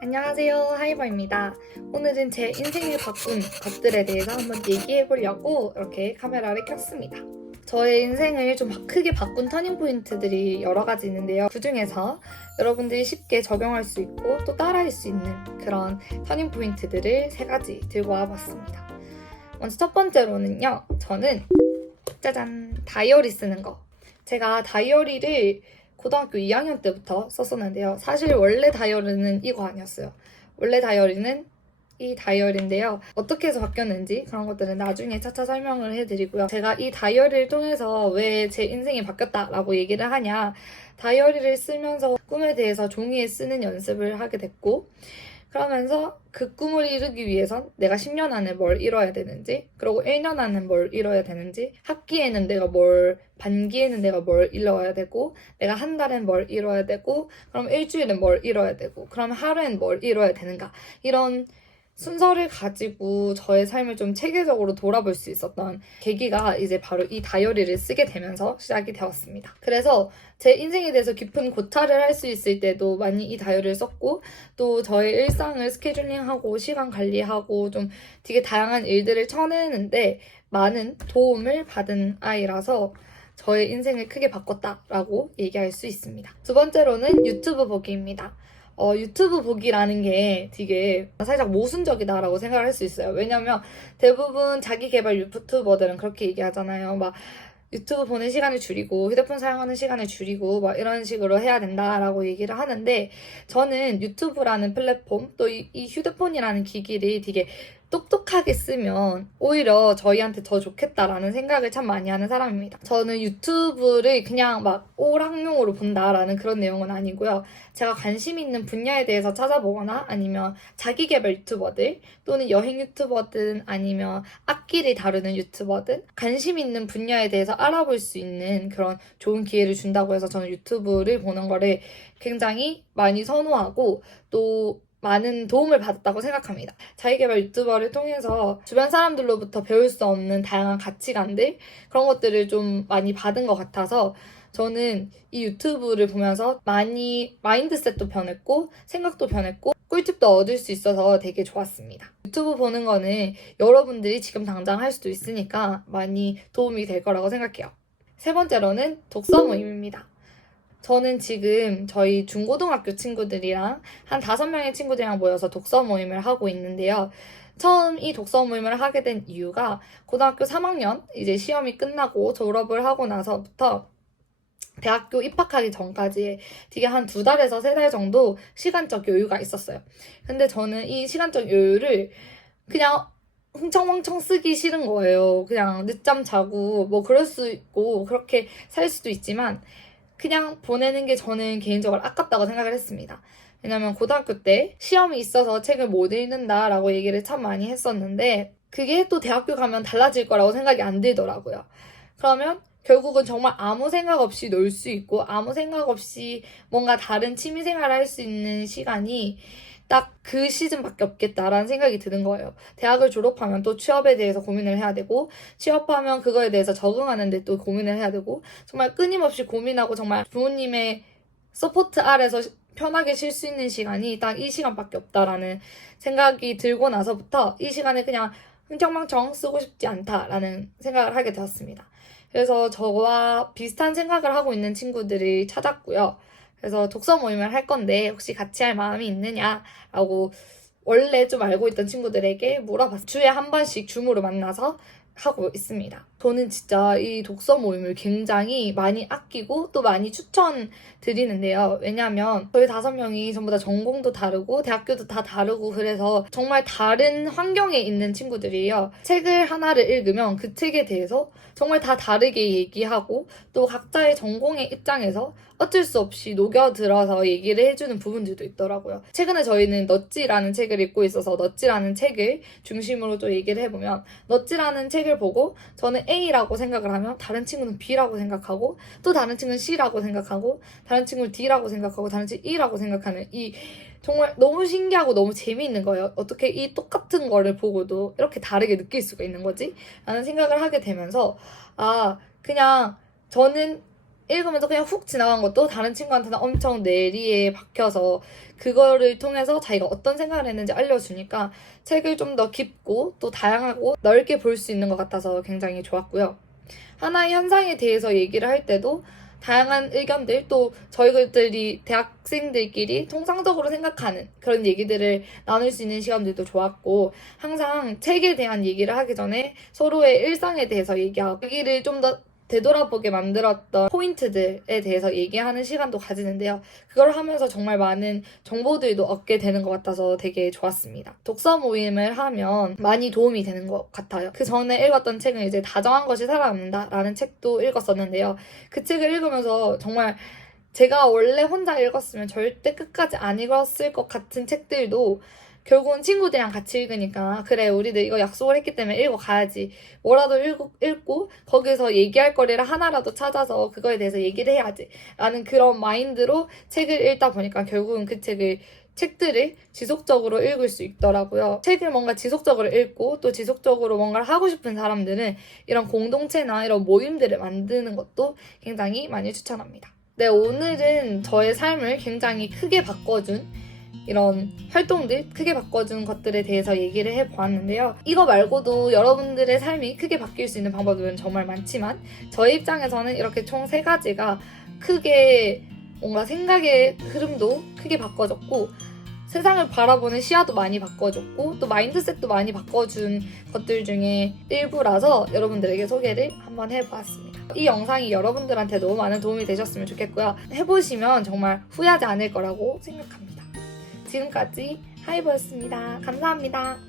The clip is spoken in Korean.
안녕하세요, 하이버입니다. 오늘은 제 인생을 바꾼 것들에 대해서 한번 얘기해보려고 이렇게 카메라를 켰습니다. 저의 인생을 좀 크게 바꾼 터닝포인트들이 여러 가지 있는데요. 그 중에서 여러분들이 쉽게 적용할 수 있고 또 따라할 수 있는 그런 터닝포인트들을 3가지 들고 와봤습니다. 먼저 첫 번째로는요, 저는 짜잔! 다이어리 쓰는 거. 제가 다이어리를 고등학교 2학년 때부터 썼었는데요. 사실 원래 다이어리는 이거 아니었어요. 원래 다이어리는 이 다이어리인데요. 어떻게 해서 바뀌었는지 그런 것들은 나중에 차차 설명을 해드리고요. 제가 이 다이어리를 통해서 왜 제 인생이 바뀌었다라고 얘기를 하냐. 다이어리를 쓰면서 꿈에 대해서 종이에 쓰는 연습을 하게 됐고, 그러면서 그 꿈을 이루기 위해선 내가 10년 안에 뭘 이뤄야 되는지, 그리고 1년 안에 뭘 이뤄야 되는지, 학기에는 내가 반기에는 내가 뭘 이뤄야 되고, 내가 한 달엔 뭘 이뤄야 되고, 그럼 일주일엔 뭘 이뤄야 되고, 그럼 하루엔 뭘 이뤄야 되는가. 이런 순서를 가지고 저의 삶을 좀 체계적으로 돌아볼 수 있었던 계기가 이제 바로 이 다이어리를 쓰게 되면서 시작이 되었습니다. 그래서 제 인생에 대해서 깊은 고찰을 할 수 있을 때도 많이 이 다이어리를 썼고, 또 저의 일상을 스케줄링하고 시간 관리하고 좀 되게 다양한 일들을 쳐내는데 많은 도움을 받은 아이라서 저의 인생을 크게 바꿨다라고 얘기할 수 있습니다. 두 번째로는 유튜브 보기입니다. 유튜브 보기라는 게 되게 살짝 모순적이다라고 생각을 할 수 있어요. 왜냐면 대부분 자기 개발 유튜버들은 그렇게 얘기하잖아요. 막 유튜브 보는 시간을 줄이고 휴대폰 사용하는 시간을 줄이고 막 이런 식으로 해야 된다라고 얘기를 하는데, 저는 유튜브라는 플랫폼 또 이 휴대폰이라는 기기를 되게 똑똑하게 쓰면 오히려 저희한테 더 좋겠다라는 생각을 참 많이 하는 사람입니다. 저는 유튜브를 그냥 막 오락용으로 본다라는 그런 내용은 아니고요. 제가 관심 있는 분야에 대해서 찾아보거나 아니면 자기계발 유튜버들 또는 여행 유튜버든 아니면 악기를 다루는 유튜버든 관심 있는 분야에 대해서 알아볼 수 있는 그런 좋은 기회를 준다고 해서 저는 유튜브를 보는 거를 굉장히 많이 선호하고 또 많은 도움을 받았다고 생각합니다. 자기계발 유튜버를 통해서 주변 사람들로부터 배울 수 없는 다양한 가치관들, 그런 것들을 좀 많이 받은 것 같아서 저는 이 유튜브를 보면서 많이 마인드셋도 변했고 생각도 변했고 꿀팁도 얻을 수 있어서 되게 좋았습니다. 유튜브 보는 거는 여러분들이 지금 당장 할 수도 있으니까 많이 도움이 될 거라고 생각해요. 세 번째로는 독서 모임입니다. 저는 지금 저희 중고등학교 친구들이랑 한 5명의 친구들이랑 모여서 독서 모임을 하고 있는데요. 처음 이 독서 모임을 하게 된 이유가 고등학교 3학년 이제 시험이 끝나고 졸업을 하고 나서부터 대학교 입학하기 전까지 되게 한 2달에서 3달 정도 시간적 여유가 있었어요. 근데 저는 이 시간적 여유를 그냥 흥청망청 쓰기 싫은 거예요. 그냥 늦잠 자고 뭐 그럴 수 있고 그렇게 살 수도 있지만 그냥 보내는 게 저는 개인적으로 아깝다고 생각을 했습니다. 왜냐면 고등학교 때 시험이 있어서 책을 못 읽는다라고 얘기를 참 많이 했었는데 그게 또 대학교 가면 달라질 거라고 생각이 안 들더라고요. 그러면 결국은 정말 아무 생각 없이 놀 수 있고 아무 생각 없이 뭔가 다른 취미생활을 할 수 있는 시간이 딱 그 시즌밖에 없겠다라는 생각이 드는 거예요. 대학을 졸업하면 또 취업에 대해서 고민을 해야 되고 취업하면 그거에 대해서 적응하는데 또 고민을 해야 되고 정말 끊임없이 고민하고 정말 부모님의 서포트 아래서 편하게 쉴 수 있는 시간이 딱 이 시간밖에 없다라는 생각이 들고 나서부터 이 시간을 그냥 흥청망청 쓰고 싶지 않다라는 생각을 하게 되었습니다. 그래서 저와 비슷한 생각을 하고 있는 친구들을 찾았고요. 그래서 독서 모임을 할 건데 혹시 같이 할 마음이 있느냐라고 원래 좀 알고 있던 친구들에게 물어봤어요. 주에 한 번씩 줌으로 만나서 하고 있습니다. 저는 진짜 이 독서 모임을 굉장히 많이 아끼고 또 많이 추천드리는데요. 왜냐면 저희 5명이 전부 다 전공도 다르고 대학교도 다 다르고 그래서 정말 다른 환경에 있는 친구들이에요. 책을 하나를 읽으면 그 책에 대해서 정말 다 다르게 얘기하고 또 각자의 전공의 입장에서 어쩔 수 없이 녹여들어서 얘기를 해주는 부분들도 있더라고요. 최근에 저희는 넛지라는 책을 읽고 있어서 넛지라는 책을 중심으로 또 얘기를 해보면 넛지라는 책을 보고 저는 A라고 생각을 하면 다른 친구는 B라고 생각하고 또 다른 친구는 C라고 생각하고 다른 친구는 D라고 생각하고 다른 친구는 E라고 생각하는 이 정말 너무 신기하고 너무 재미있는 거예요. 어떻게 이 똑같은 거를 보고도 이렇게 다르게 느낄 수가 있는 거지? 라는 생각을 하게 되면서 그냥 저는 읽으면서 그냥 훅 지나간 것도 다른 친구한테는 엄청 뇌리에 박혀서 그거를 통해서 자기가 어떤 생각을 했는지 알려주니까 책을 좀 더 깊고 또 다양하고 넓게 볼 수 있는 것 같아서 굉장히 좋았고요. 하나의 현상에 대해서 얘기를 할 때도 다양한 의견들, 또 저희들이 대학생들끼리 통상적으로 생각하는 그런 얘기들을 나눌 수 있는 시간들도 좋았고, 항상 책에 대한 얘기를 하기 전에 서로의 일상에 대해서 얘기를 좀 더 되돌아보게 만들었던 포인트들에 대해서 얘기하는 시간도 가지는데요. 그걸 하면서 정말 많은 정보들도 얻게 되는 것 같아서 되게 좋았습니다. 독서 모임을 하면 많이 도움이 되는 것 같아요. 그 전에 읽었던 책은 이제 다정한 것이 살아남는다 라는 책도 읽었었는데요. 그 책을 읽으면서 정말 제가 원래 혼자 읽었으면 절대 끝까지 안 읽었을 것 같은 책들도 결국은 친구들이랑 같이 읽으니까 그래 우리들 이거 약속을 했기 때문에 읽어가야지, 뭐라도 읽고 거기서 얘기할 거리를 하나라도 찾아서 그거에 대해서 얘기를 해야지 라는 그런 마인드로 책을 읽다 보니까 결국은 그 책들을 지속적으로 읽을 수 있더라고요. 책을 뭔가 지속적으로 읽고 또 지속적으로 뭔가를 하고 싶은 사람들은 이런 공동체나 이런 모임들을 만드는 것도 굉장히 많이 추천합니다. 네, 오늘은 저의 삶을 굉장히 크게 바꿔준 이런 활동들, 크게 바꿔준 것들에 대해서 얘기를 해보았는데요. 이거 말고도 여러분들의 삶이 크게 바뀔 수 있는 방법은 정말 많지만 저의 입장에서는 이렇게 총 3가지가 크게 뭔가 생각의 흐름도 크게 바꿔줬고 세상을 바라보는 시야도 많이 바꿔줬고 또 마인드셋도 많이 바꿔준 것들 중에 일부라서 여러분들에게 소개를 한번 해보았습니다. 이 영상이 여러분들한테도 많은 도움이 되셨으면 좋겠고요. 해보시면 정말 후회하지 않을 거라고 생각합니다. 지금까지 하이버였습니다. 감사합니다.